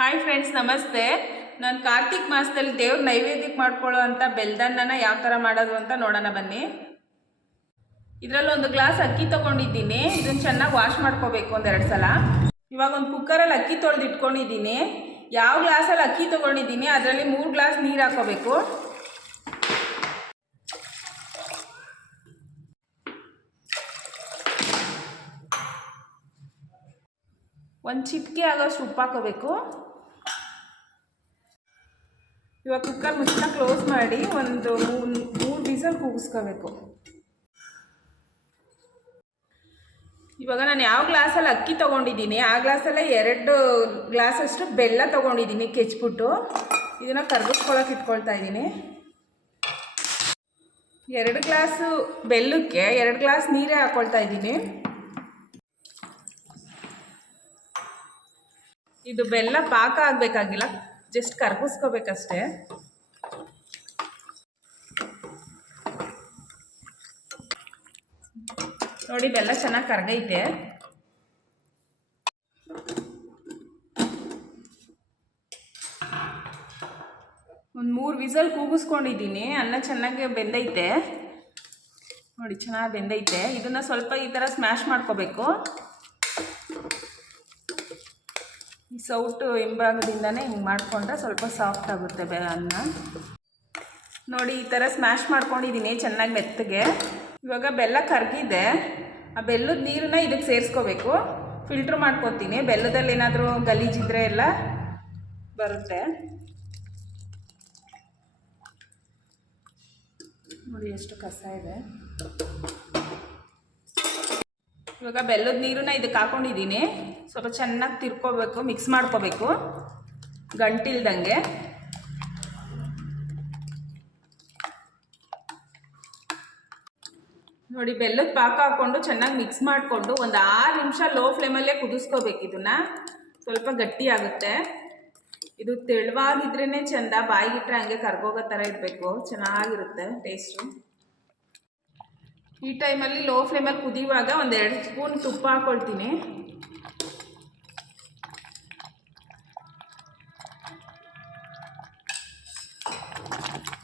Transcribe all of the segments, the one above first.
Hi friends ನಮಸ್ತೆ. ನಾನು ಕಾರ್ತಿಕ್ ಮಾಸದಲ್ಲಿ ದೇವ್ರ ನೈವೇದ್ಯಕ್ಕೆ ಮಾಡ್ಕೊಳ್ಳೋ ಅಂಥ ಬೆಲ್ದನ್ನನ ಯಾವ ಥರ ಮಾಡೋದು ಅಂತ ನೋಡೋಣ ಬನ್ನಿ. ಇದರಲ್ಲಿ ಒಂದು ಗ್ಲಾಸ್ ಅಕ್ಕಿ ತೊಗೊಂಡಿದ್ದೀನಿ. ಇದನ್ನು ಚೆನ್ನಾಗಿ ವಾಶ್ ಮಾಡ್ಕೋಬೇಕು ಒಂದೆರಡು ಸಲ. ಇವಾಗ ಒಂದು ಕುಕ್ಕರಲ್ಲಿ ಅಕ್ಕಿ ತೊಳೆದು ಇಟ್ಕೊಂಡಿದ್ದೀನಿ. ಯಾವ ಗ್ಲಾಸಲ್ಲಿ ಅಕ್ಕಿ ತೊಗೊಂಡಿದ್ದೀನಿ, ಅದರಲ್ಲಿ ಮೂರು ಗ್ಲಾಸ್ ನೀರು ಹಾಕೋಬೇಕು. ಒಂದು ಚಿಟಿಕೆ ಆಗೋಷ್ಟು ಉಪ್ಪು ಹಾಕೋಬೇಕು. ಇವಾಗ ಕುಕ್ಕರ್ ಮುಚ್ಚಿನ ಕ್ಲೋಸ್ ಮಾಡಿ ಒಂದು ಮೂರು ಬೀಸಲ್ ಕೂಗಿಸ್ಕೋಬೇಕು. ಇವಾಗ ನಾನು ಯಾವ ಗ್ಲಾಸಲ್ಲಿ ಅಕ್ಕಿ ತೊಗೊಂಡಿದ್ದೀನಿ, ಆ ಗ್ಲಾಸಲ್ಲೇ ಎರಡು ಗ್ಲಾಸಷ್ಟು ಬೆಲ್ಲ ತೊಗೊಂಡಿದ್ದೀನಿ ಕೆಚ್ಬಿಟ್ಟು. ಇದನ್ನು ಕರ್ಗಿಸ್ಕೊಳಕ್ಕೆ ಇಟ್ಕೊಳ್ತಾ ಇದ್ದೀನಿ. ಎರಡು ಗ್ಲಾಸು ಬೆಲ್ಲಕ್ಕೆ ಎರಡು ಗ್ಲಾಸ್ ನೀರೇ ಹಾಕ್ಕೊಳ್ತಾ ಇದ್ದೀನಿ. ಇದು ಬೆಲ್ಲ ಪಾಕ ಆಗಬೇಕಾಗಿಲ್ಲ. ಜಸ್ಟ್ ಕರ್ಗಿಸ್ಕೋಬೇಕಷ್ಟೇ. ನೋಡಿ ಬೆಲ್ಲ ಚೆನ್ನಾಗಿ ಕರಗೈತೆ. ಒಂದು ಮೂರು ವಿಸಲ್ ಕೂಗಿಸ್ಕೊಂಡಿದ್ದೀನಿ, ಅನ್ನ ಚೆನ್ನಾಗಿ ಬೆಂದೈತೆ. ನೋಡಿ, ಚೆನ್ನಾಗಿ ಬೆಂದೈತೆ. ಇದನ್ನು ಸ್ವಲ್ಪ ಈ ಥರ ಸ್ಮ್ಯಾಶ್ ಮಾಡ್ಕೋಬೇಕು. ಈ ಸೌಟು ಹಿಂಭಾಗದಿಂದನೇ ಹಿಂಗೆ ಮಾಡಿಕೊಂಡ್ರೆ ಸ್ವಲ್ಪ ಸಾಫ್ಟ್ ಆಗುತ್ತೆ ಬೆ ಅನ್ನ. ನೋಡಿ, ಈ ಥರ ಸ್ಮ್ಯಾಶ್ ಮಾಡ್ಕೊಂಡಿದ್ದೀನಿ ಚೆನ್ನಾಗಿ ಮೆತ್ತಗೆ. ಇವಾಗ ಬೆಲ್ಲ ಕರಗಿದೆ. ಆ ಬೆಲ್ಲದ ನೀರನ್ನ ಇದಕ್ಕೆ ಸೇರಿಸ್ಕೋಬೇಕು. ಫಿಲ್ಟ್ರ್ ಮಾಡ್ಕೊತೀನಿ. ಬೆಲ್ಲದಲ್ಲಿ ಏನಾದರೂ ಗಲೀಜಿದ್ರೆ ಎಲ್ಲ ಬರುತ್ತೆ. ನೋಡಿ, ಎಷ್ಟು ಕಸ ಇದೆ. ಇವಾಗ ಬೆಲ್ಲದ ನೀರನ್ನ ಇದಕ್ಕೆ ಹಾಕೊಂಡಿದ್ದೀನಿ. ಸ್ವಲ್ಪ ಚೆನ್ನಾಗಿ ತಿರ್ಕೋಬೇಕು ಮಿಕ್ಸ್ ಮಾಡ್ಕೋಬೇಕು. ಗಂಟಿಲ್ದಂಗೆ. ನೋಡಿ, ಬೆಲ್ಲದ ಪಾಕ ಹಾಕ್ಕೊಂಡು ಚೆನ್ನಾಗಿ ಮಿಕ್ಸ್ ಮಾಡಿಕೊಂಡು ಒಂದು ಆರು ನಿಮಿಷ ಲೋ ಫ್ಲೇಮಲ್ಲೇ ಕುದಿಸ್ಕೋಬೇಕು ಇದನ್ನು. ಸ್ವಲ್ಪ ಗಟ್ಟಿ ಆಗುತ್ತೆ. ಇದು ತೆಳುವಾಗಿದ್ರೇ ಚೆಂದ ಬಾಯಿಗಿಟ್ರೆ ಹಂಗೆ ಕರ್ಗೋಗೋ ಥರ ಇರಬೇಕು. ಚೆನ್ನಾಗಿರುತ್ತೆ ಟೇಸ್ಟು ಈ ಟೈಮಲ್ಲಿ ಲೋ ಫ್ಲೇಮಲ್ಲಿ ಕುದಿಯುವಾಗ ಒಂದು ಎರಡು ಸ್ಪೂನ್ ತುಪ್ಪ ಹಾಕ್ಕೊಳ್ತೀನಿ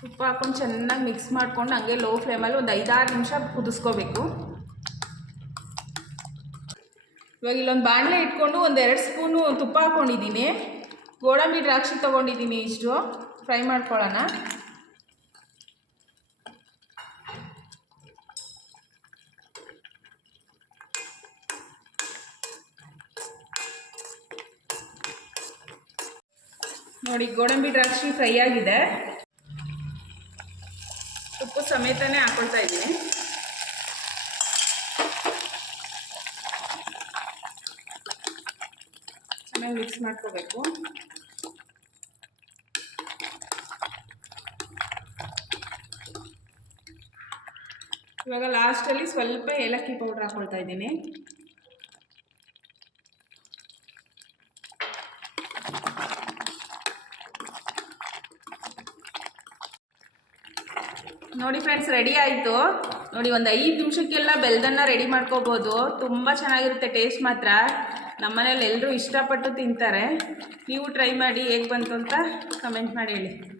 ತುಪ್ಪ ಹಾಕ್ಕೊಂಡು ಚೆನ್ನಾಗಿ ಮಿಕ್ಸ್ ಮಾಡ್ಕೊಂಡು ಹಂಗೆ ಲೋ ಫ್ಲೇಮಲ್ಲಿ ಒಂದು ಐದಾರು ನಿಮಿಷ ಕುದಿಸ್ಕೋಬೇಕು. ಇವಾಗ ಇಲ್ಲೊಂದು ಬಾಣಲೆ ಇಟ್ಕೊಂಡು ಒಂದು ಎರಡು ಸ್ಪೂನು ತುಪ್ಪ ಹಾಕ್ಕೊಂಡಿದ್ದೀನಿ ಗೋಡಂಬಿ ದ್ರಾಕ್ಷಿ ತೊಗೊಂಡಿದ್ದೀನಿ ಇಷ್ಟು. ಫ್ರೈ ಮಾಡ್ಕೊಳ್ಳೋಣ. ನೋಡಿ, ಗೋಡಂಬಿ ದ್ರಾಕ್ಷಿ ಫ್ರೈ ಆಗಿದೆ. ಉಪ್ಪು ಸಮೇತನೇ ಹಾಕೊಳ್ತಾ ಇದ್ದೀನಿ. ಚೆನ್ನಾಗಿ ಮಿಕ್ಸ್ ಮಾಡ್ಕೋಬೇಕು. ಇವಾಗ ಲಾಸ್ಟಲ್ಲಿ ಸ್ವಲ್ಪ ಏಲಕ್ಕಿ ಪೌಡ್ರ್ ಹಾಕೊಳ್ತಾ ಇದ್ದೀನಿ. ನೋಡಿ ಫ್ರೆಂಡ್ಸ್ ರೆಡಿ ಆಯಿತು. ನೋಡಿ, ಒಂದು ಐದು ನಿಮಿಷಕ್ಕೆಲ್ಲ ಬೆಲ್ದನ್ನ ರೆಡಿ ಮಾಡ್ಕೋಬೋದು. ತುಂಬ ಚೆನ್ನಾಗಿರುತ್ತೆ ಟೇಸ್ಟ್ ಮಾತ್ರ. ನಮ್ಮನೇಲಿ ಎಲ್ಲರೂ ಇಷ್ಟಪಟ್ಟು ತಿಂತಾರೆ. ನೀವು ಟ್ರೈ ಮಾಡಿ ಹೇಗೆ ಬಂತು ಅಂತ ಕಮೆಂಟ್ ಮಾಡಿ ಹೇಳಿ.